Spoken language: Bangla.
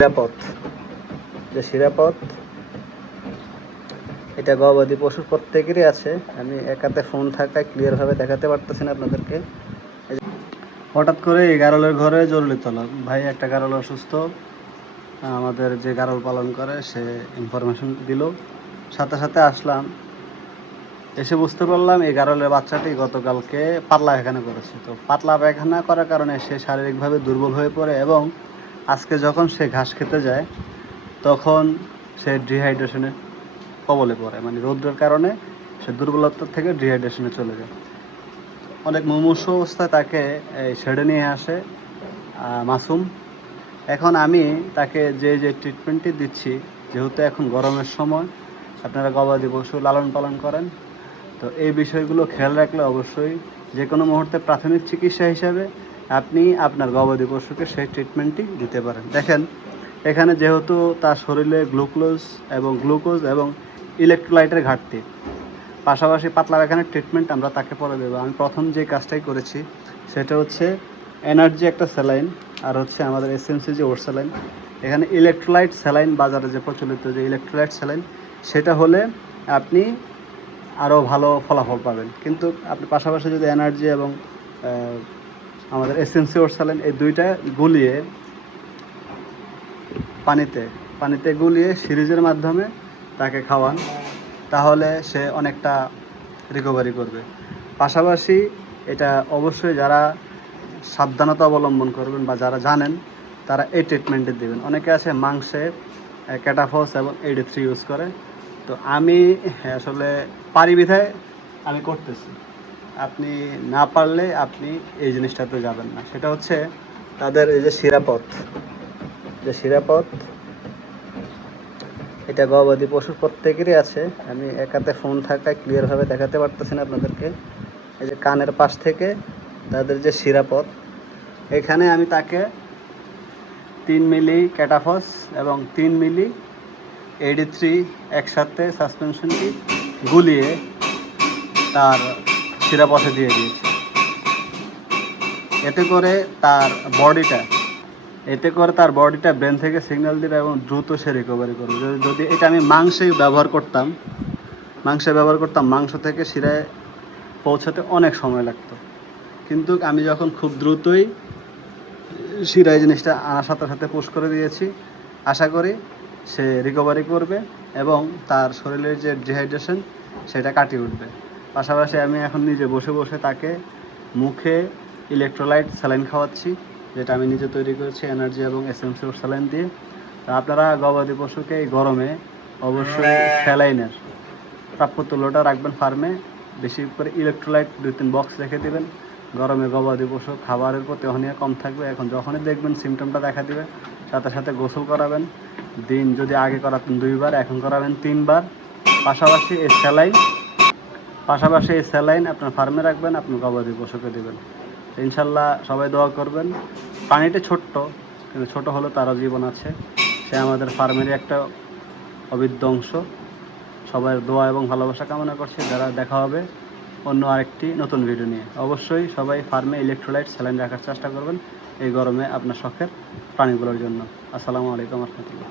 নিরাপদ যে নিরাপদ এটা গবাদি পশুর প্রত্যেকেরই আছে। আমি একাতে ফোন থাকায় ক্লিয়ারভাবে দেখাতে পারতেছি না আপনাদেরকে। হঠাৎ করে এই গারলের ঘরে জরুরি তলব, ভাই একটা গারল অসুস্থ, আমাদের যে গারল পালন করে সে ইনফরমেশন দিল, সাথে সাথে আসলাম। এসে বুঝতে পারলাম এই গারলের বাচ্চাটি গতকালকে পাতলা পায়খানা করেছে। তো পাতলা পায়খানা করার কারণে সে শারীরিকভাবে দুর্বল হয়ে পড়ে এবং আজকে যখন সে ঘাস খেতে যায় তখন সে ডিহাইড্রেশনের কবলে পড়ে, মানে রৌদ্রের কারণে সে দুর্বলতা থেকে ডিহাইড্রেশনে চলে যায়। অনেক মুমূর্ষু অবস্থায় তাকে ছেড়ে নিয়ে আসে মাসুম। এখন আমি তাকে যে ট্রিটমেন্টটি দিচ্ছি, যেহেতু এখন গরমের সময়, আপনারা গবাদি পশু লালন পালন করেন, তো এই বিষয়গুলো খেয়াল রাখলে অবশ্যই যে কোনো মুহূর্তে প্রাথমিক চিকিৎসা হিসাবে আপনি আপনার গবাদি পশুকে সেই ট্রিটমেন্টটি দিতে পারেন। দেখেন এখানে যেহেতু তার শরীরে গ্লুকোজ এবং ইলেকট্রোলাইটের ঘাটতি, পাশাপাশি পাতলা পায়খানার ট্রিটমেন্ট আমরা তাকে পরে দেবো। আমি প্রথম যে কাজটাই করেছি সেটা হচ্ছে এনার্জি একটা স্যালাইন, আর হচ্ছে আমাদের এসএমসি যে ওর স্যালাইন। এখানে ইলেকট্রোলাইট স্যালাইন বাজারে যে প্রচলিত যে ইলেকট্রোলাইট স্যালাইন, সেটা হলে আপনি আরও ভালো ফলাফল পাবেন। কিন্তু আপনি পাশাপাশি যদি এনার্জি এবং আমাদের এসএমসি ওর স্যালাইন এই দুইটা গুলিয়ে পানিতে গুলিয়ে সিরিজের মাধ্যমে তাকে খাওয়ান, তাহলে সে অনেকটা রিকভারি করবে। পাশাপাশি এটা অবশ্যই যারা সাবধানতা অবলম্বন করবেন বা যারা জানেন তারা এই ট্রিটমেন্টে দেবেন। অনেকে আছে মাংসে ক্যাটাফস এবং AD3 ইউজ করে, তো আমি আসলে পারি বিধায় আমি করতেছি। আপনি না পারলে আপনি এই জিনিসটাতে যাবেন না। সেটা হচ্ছে তাদের এই যে শিরাপথ এটা গবাদি পশুর প্রত্যেকেরই আছে। আমি একাতে ফোন থাকায় ক্লিয়ারভাবে দেখাতে পারতেছি না আপনাদেরকে। এই যে কানের পাশ থেকে তাদের যে শিরাপথ, এখানে আমি তাকে 3 মিলি ক্যাটাফস এবং 3 মিলি AD3 একসাথে সাসপেনশনটি গুলিয়ে তার শিরাপথে দিয়ে দিয়েছি। এতে করে তার বডিটা ব্রেন থেকে সিগন্যাল দিবে এবং দ্রুত সে রিকভারি করবে। যদি এটা আমি মাংসে ব্যবহার করতাম, মাংস থেকে শিরায় পৌঁছাতে অনেক সময় লাগতো। কিন্তু আমি যখন খুব দ্রুতই শিরায় জিনিসটা আনার সাথে সাথে পুশ করে দিয়েছি, আশা করি সে রিকভারি করবে এবং তার শরীরের যে ডিহাইড্রেশন সেটা কাটিয়ে উঠবে। পাশাপাশি আমি এখন নিজে বসে বসে তাকে মুখে ইলেকট্রোলাইট স্যালাইন খাওয়াচ্ছি, যেটা আমি নিজে তৈরি করেছি এনার্জি এবং এসএমসি স্যালাইন দিয়ে। তা আপনারা গবাদি পশুকে এই গরমে অবশ্যই স্যালাইনের প্রাপ্যতুল্যটা রাখবেন ফার্মে। বেশি করে ইলেকট্রোলাইট 2-3 বক্স রেখে দেবেন। গরমে গবাদি পশু খাবারের প্রতি অনীহা কম থাকবে। এখন যখনই দেখবেন সিমটমটা দেখা দিবে, সাথে সাথে গোসল করাবেন। দিন যদি আগে করাতেন 2 বার, এখন করাবেন 3 বার। পাশাপাশি এই স্যালাইন আপনার ফার্মে রাখবেন, আপনি গবাদি পশুকে দেবেন। ইনশাল্লাহ সবাই দোয়া করবেন। প্রাণীটি ছোট্ট, কিন্তু ছোট হলেও তারও জীবন আছে। সে আমাদের ফার্মেরই একটা অবিদ্য অংশ। সবাই দোয়া এবং ভালোবাসা কামনা করছি। যারা দেখা হবে অন্য আরেকটি নতুন ভিডিও নিয়ে। অবশ্যই সবাই ফার্মে ইলেকট্রোলাইট স্যালাইন রাখার চেষ্টা করবেন এই গরমে আপনার শখের প্রাণীগুলোর জন্য। আসসালামু আলাইকুম ওয়া রাহমাতুল্লাহ।